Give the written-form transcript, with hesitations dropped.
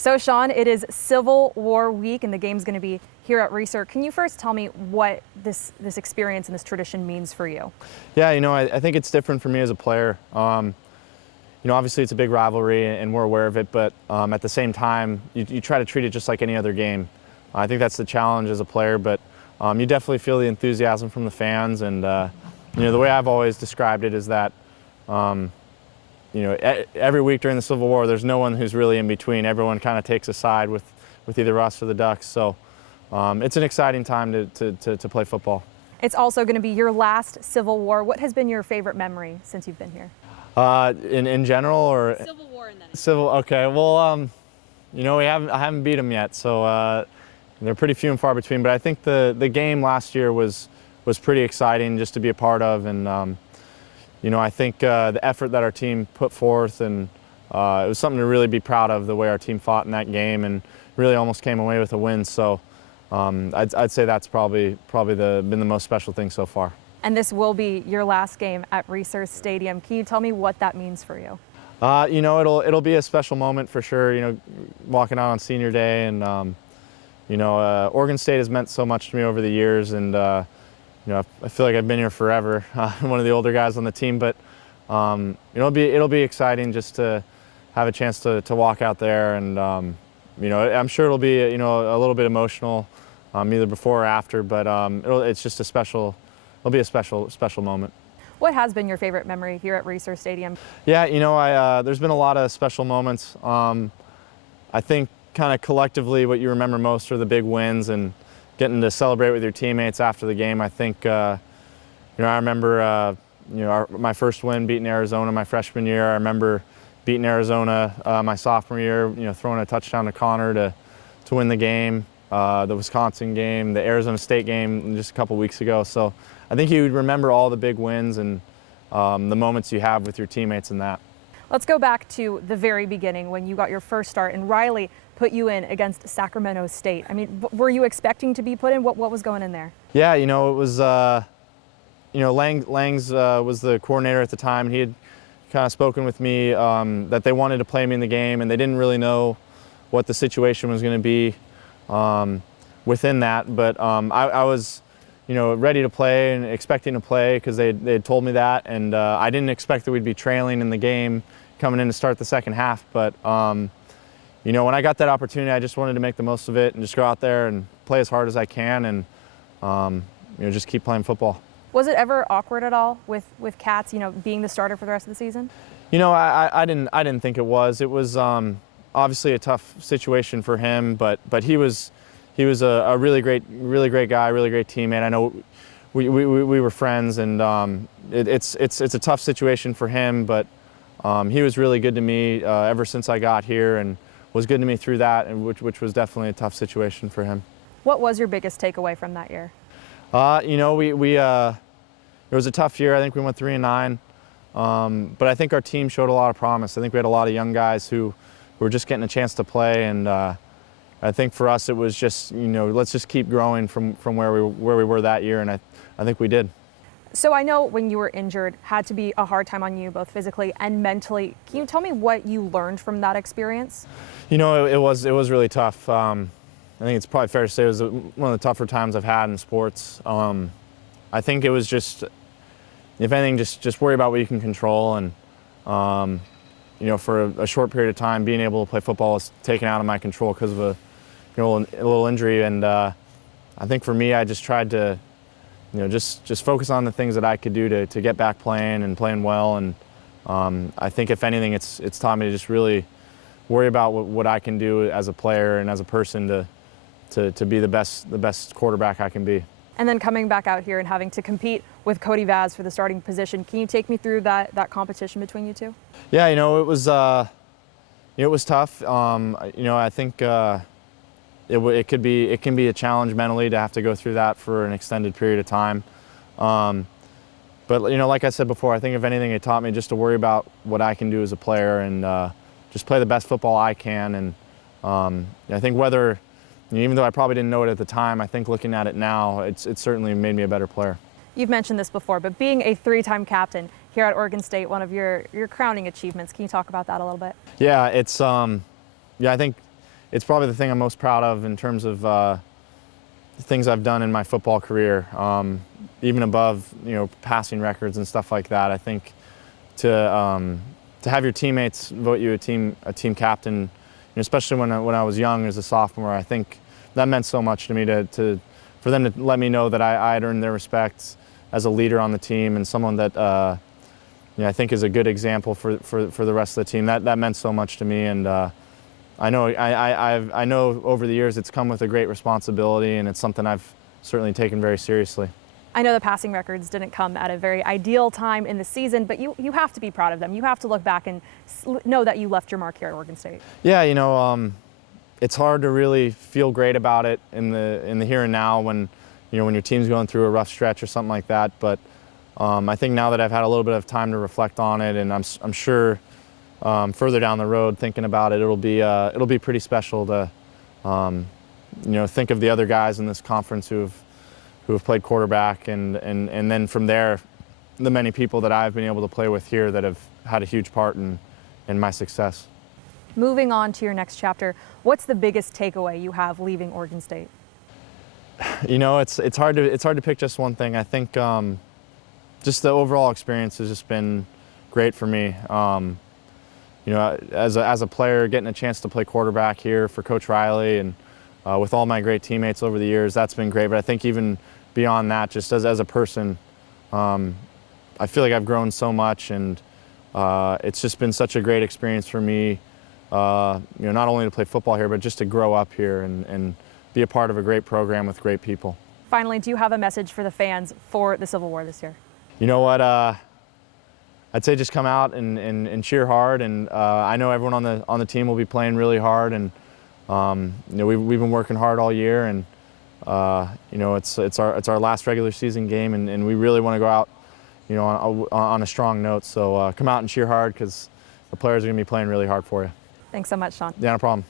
So Sean, it is Civil War week and the game's going to be here at Reser. Can you first tell me what this experience and this tradition means for you? Yeah, I think it's different for me as a player. Obviously it's a big rivalry and we're aware of it, but at the same time, you try to treat it just like any other game. I think that's the challenge as a player, but you definitely feel the enthusiasm from the fans, and the way I've always described it is that every week during the Civil War, there's no one who's really in between. Everyone kind of takes a side with either us or the Ducks. So it's an exciting time to play football. It's also going to be your last Civil War. What has been your favorite memory since you've been here? In general, or Civil War and then Civil. Okay. Well, I haven't beat them yet, so they're pretty few and far between. But I think the game last year was pretty exciting just to be a part of, and I think the effort that our team put forth, and it was something to really be proud of, the way our team fought in that game and really almost came away with a win. So I'd say that's probably been the most special thing so far. And this will be your last game at Reser Stadium. Can you tell me what that means for you? It'll be a special moment for sure. Walking out on senior day, and Oregon State has meant so much to me over the years, and I feel like I've been here forever. I'm one of the older guys on the team, but it'll be exciting just to have a chance to walk out there, and I'm sure it'll be a little bit emotional, either before or after, but it's just it'll be a special moment. What has been your favorite memory here at Reser Stadium? Yeah, there's been a lot of special moments. I think kind of collectively what you remember most are the big wins and getting to celebrate with your teammates after the game. I think, I remember, my first win beating Arizona my freshman year. I remember beating Arizona my sophomore year, throwing a touchdown to Connor to win the game. The Wisconsin game, the Arizona State game just a couple weeks ago. So I think you would remember all the big wins and the moments you have with your teammates in that. Let's go back to the very beginning when you got your first start and Riley put you in against Sacramento State. I mean, were you expecting to be put in? What was going in there? Yeah, it was, Langs was the coordinator at the time, and he had kind of spoken with me that they wanted to play me in the game, and they didn't really know what the situation was going to be within that. But I was, ready to play and expecting to play because they had told me that, and I didn't expect that we'd be trailing in the game coming in to start the second half. But when I got that opportunity, I just wanted to make the most of it and just go out there and play as hard as I can, and just keep playing football. Was it ever awkward at all with Katz, being the starter for the rest of the season? I didn't think it was. It was obviously a tough situation for him, but he was a really great guy, really great teammate. I know we were friends, and it's a tough situation for him, but he was really good to me ever since I got here, and was good to me through that, and which was definitely a tough situation for him. What was your biggest takeaway from that year? It was a tough year. I think we went 3-9, but I think our team showed a lot of promise. I think we had a lot of young guys who were just getting a chance to play, and I think for us it was just let's just keep growing from where we were that year, and I think we did. So I know when you were injured, had to be a hard time on you, both physically and mentally. Can you tell me what you learned from that experience? It was really tough. I think it's probably fair to say it was one of the tougher times I've had in sports. I think it was just, if anything, just worry about what you can control, and for a short period of time, being able to play football was taken out of my control because of a little injury, and I think for me, I just tried to just focus on the things that I could do to get back playing and playing well, and I think if anything, it's taught me to just really worry about what I can do as a player and as a person to be the best quarterback I can be. And then coming back out here and having to compete with Cody Vaz for the starting position, can you take me through that competition between you two? Yeah, it was tough. I think it can be a challenge mentally to have to go through that for an extended period of time. But like I said before, I think if anything, it taught me just to worry about what I can do as a player and just play the best football I can. And I think even though I probably didn't know it at the time, I think looking at it now, it's certainly made me a better player. You've mentioned this before, but being a three-time captain here at Oregon State, one of your crowning achievements, can you talk about that a little bit? Yeah, it's I think it's probably the thing I'm most proud of in terms of the things I've done in my football career, even above passing records and stuff like that. I think to have your teammates vote you a team captain, especially when I was young as a sophomore, I think that meant so much to me for them to let me know that I had earned their respect as a leader on the team and someone that I think is a good example for the rest of the team. That meant so much to me, and I know over the years it's come with a great responsibility, and it's something I've certainly taken very seriously. I know the passing records didn't come at a very ideal time in the season, but you have to be proud of them. You have to look back and know that you left your mark here at Oregon State. Yeah, it's hard to really feel great about it in the here and now when your team's going through a rough stretch or something like that. But I think now that I've had a little bit of time to reflect on it, and I'm sure further down the road thinking about it, it'll be pretty special to think of the other guys in this conference who have played quarterback, and then from there, the many people that I've been able to play with here that have had a huge part in my success. Moving on to your next chapter, what's the biggest takeaway you have leaving Oregon State? It's hard to pick just one thing. I think just the overall experience has just been great for me. As a player, getting a chance to play quarterback here for Coach Riley and with all my great teammates over the years, that's been great. But I think even beyond that, just as a person, I feel like I've grown so much, and it's just been such a great experience for me. Not only to play football here, but just to grow up here and be a part of a great program with great people. Finally, do you have a message for the fans for the Civil War this year? You know what? I'd say just come out and cheer hard. And I know everyone on the team will be playing really hard, and we've been working hard all year, and it's our last regular season game, and we really want to go out on a strong note. So come out and cheer hard, because the players are going to be playing really hard for you. Thanks so much, Sean. Yeah, no problem.